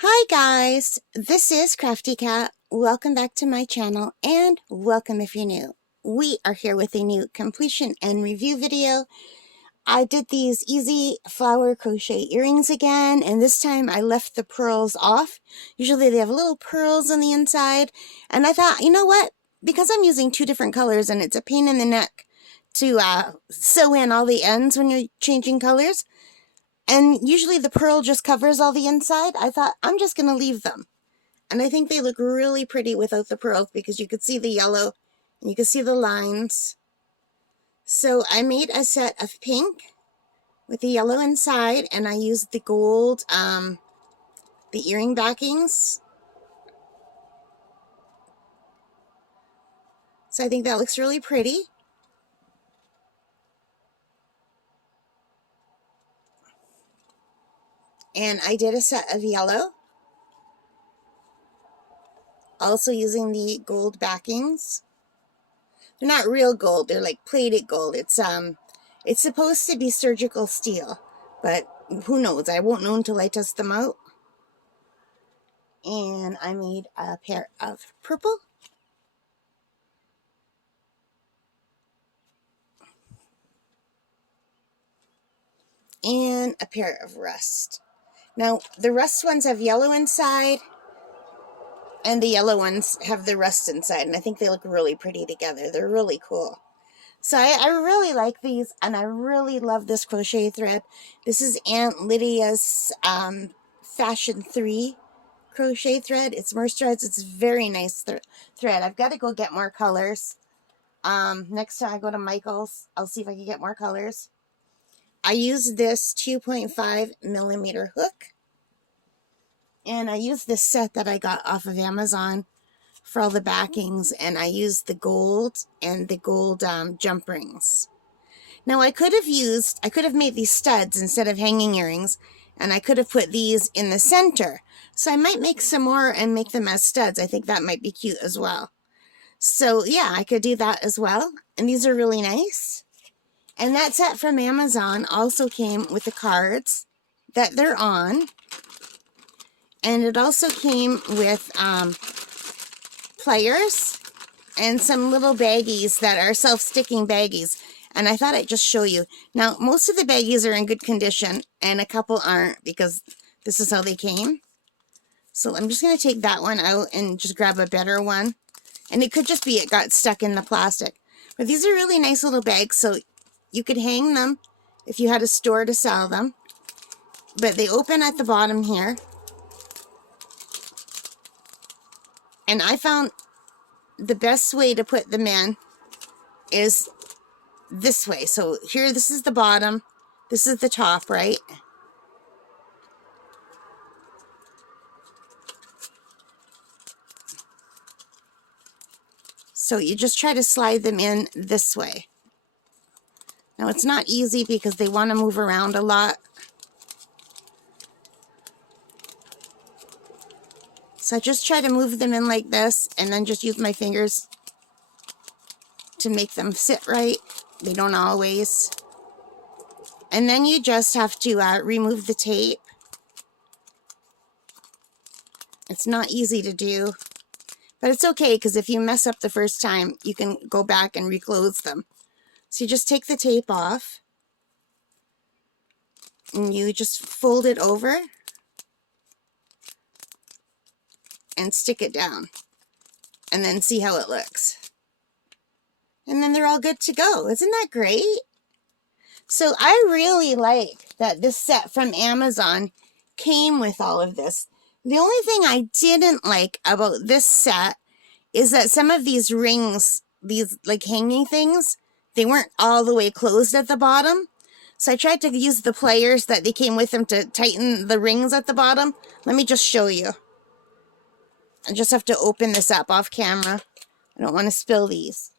Hi guys, this is Crafty Cat. Welcome back to my channel and welcome if you're new. We are here with a new completion and review video. I did these easy flower crochet earrings again, and this time I left the pearls off. Usually they have little pearls on the inside, and I thought, you know what? Because I'm using two different colors and it's a pain in the neck to sew in all the ends when you're changing colors, and usually the pearl just covers all the inside, I thought I'm just going to leave them. And I think they look really pretty without the pearls because you could see the yellow and you can see the lines. So I made a set of pink with the yellow inside, and I used the gold, the earring backings. So I think that looks really pretty. And I did a set of yellow, also using the gold backings. They're not real gold, they're like plated gold. It's supposed to be surgical steel, but who knows? I won't know until I test them out. And I made a pair of purple. And a pair of rust. Now, the rust ones have yellow inside, and the yellow ones have the rust inside, and I think they look really pretty together. They're really cool. So I really like these, and I really love this crochet thread. This is Aunt Lydia's Fashion 3 crochet thread. It's Merce threads. It's very nice thread. I've got to go get more colors. Next time I go to Michael's, I'll see if I can get more colors. I use this 2.5 millimeter hook, and I use this set that I got off of Amazon for all the backings, and I used the gold and the gold jump rings. Now I could have made these studs instead of hanging earrings, and I could have put these in the center. So I might make some more and make them as studs. I think that might be cute as well. So yeah, I could do that as well. And these are really nice. And that set from Amazon also came with the cards that they're on. And it also came with pliers and some little baggies that are self-sticking baggies. And I thought I'd just show you. Now, most of the baggies are in good condition, and a couple aren't because this is how they came. So I'm just going to take that one out and just grab a better one. And it could just be it got stuck in the plastic. But these are really nice little bags, so you could hang them if you had a store to sell them. But they open at the bottom here. And I found the best way to put them in is this way. So here, this is the bottom. This is the top, right? So you just try to slide them in this way. Now it's not easy because they want to move around a lot. So I just try to move them in like this, and then just use my fingers to make them sit right. They don't always. And then you just have to remove the tape. It's not easy to do, but it's okay because if you mess up the first time, you can go back and reclose them. So you just take the tape off, and you just fold it over and stick it down, and then see how it looks. And then they're all good to go. Isn't that great? So I really like that this set from Amazon came with all of this. The only thing I didn't like about this set is that some of these rings, these like hanging things, they weren't all the way closed at the bottom. So I tried to use the pliers that they came with them to tighten the rings at the bottom. Let me just show you. I just have to open this up off camera. I don't want to spill these.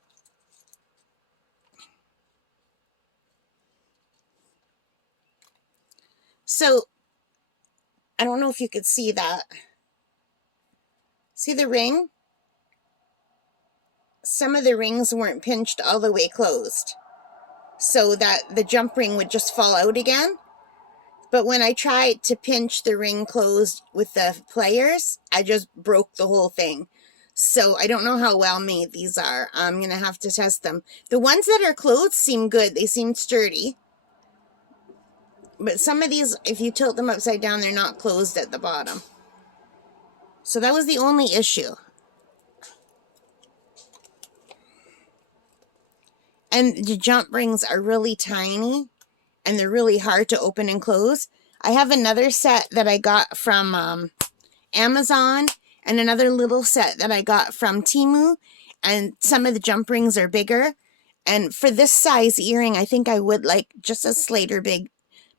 So, I don't know if you could see that. See the ring? Some of the rings weren't pinched all the way closed, so that the jump ring would just fall out again. But when I tried to pinch the ring closed with the pliers, I just broke the whole thing. So I don't know how well made these are. I'm going to have to test them. The ones that are closed seem good. They seem sturdy. But some of these, if you tilt them upside down, they're not closed at the bottom. So that was the only issue. And the jump rings are really tiny, and they're really hard to open and close. I have another set that I got from Amazon, and another little set that I got from Temu, and some of the jump rings are bigger. And for this size earring, I think I would like just a Slater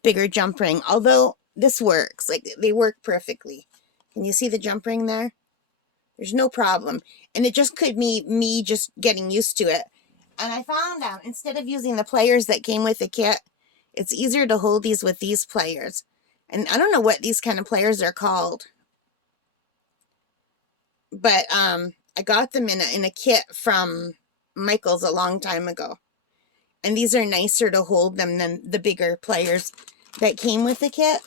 bigger jump ring, although this works. Like, they work perfectly. Can you see the jump ring there? There's no problem. And it just could be me just getting used to it. And I found out, instead of using the pliers that came with the kit, it's easier to hold these with these pliers. And I don't know what these kind of pliers are called. But I got them in a kit from Michael's a long time ago. And these are nicer to hold them than the bigger pliers that came with the kit.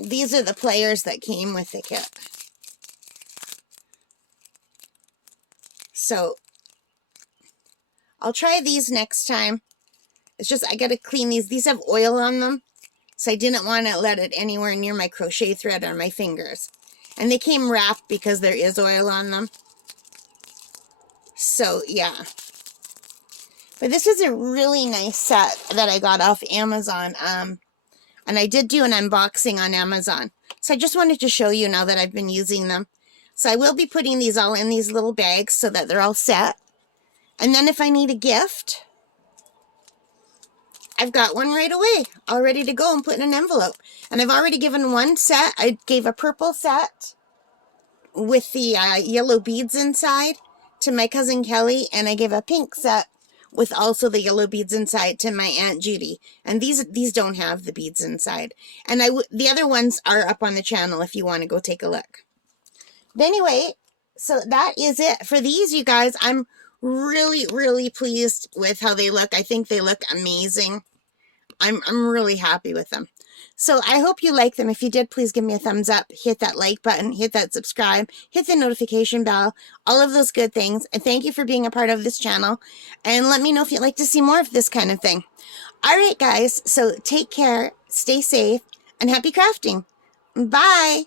These are the pliers that came with the kit. So I'll try these next time. It's just I got to clean these. These have oil on them. So I didn't want to let it anywhere near my crochet thread or my fingers. And they came wrapped because there is oil on them. So, yeah. But this is a really nice set that I got off Amazon. And I did do an unboxing on Amazon. So I just wanted to show you now that I've been using them. So I will be putting these all in these little bags so that they're all set. And then if I need a gift, I've got one right away, all ready to go and put in an envelope. And I've already given one set. I gave a purple set with the yellow beads inside to my cousin Kelly, and I gave a pink set with also the yellow beads inside to my Aunt Judy. And these don't have the beads inside. And the other ones are up on the channel if you want to go take a look. But anyway, so that is it for these, you guys. I'm really, really pleased with how they look. I think they look amazing. I'm really happy with them. So I hope you like them. If you did, please give me a thumbs up. Hit that like button. Hit that subscribe. Hit the notification bell. All of those good things. And thank you for being a part of this channel. And let me know if you'd like to see more of this kind of thing. All right, guys. So take care. Stay safe. And happy crafting. Bye.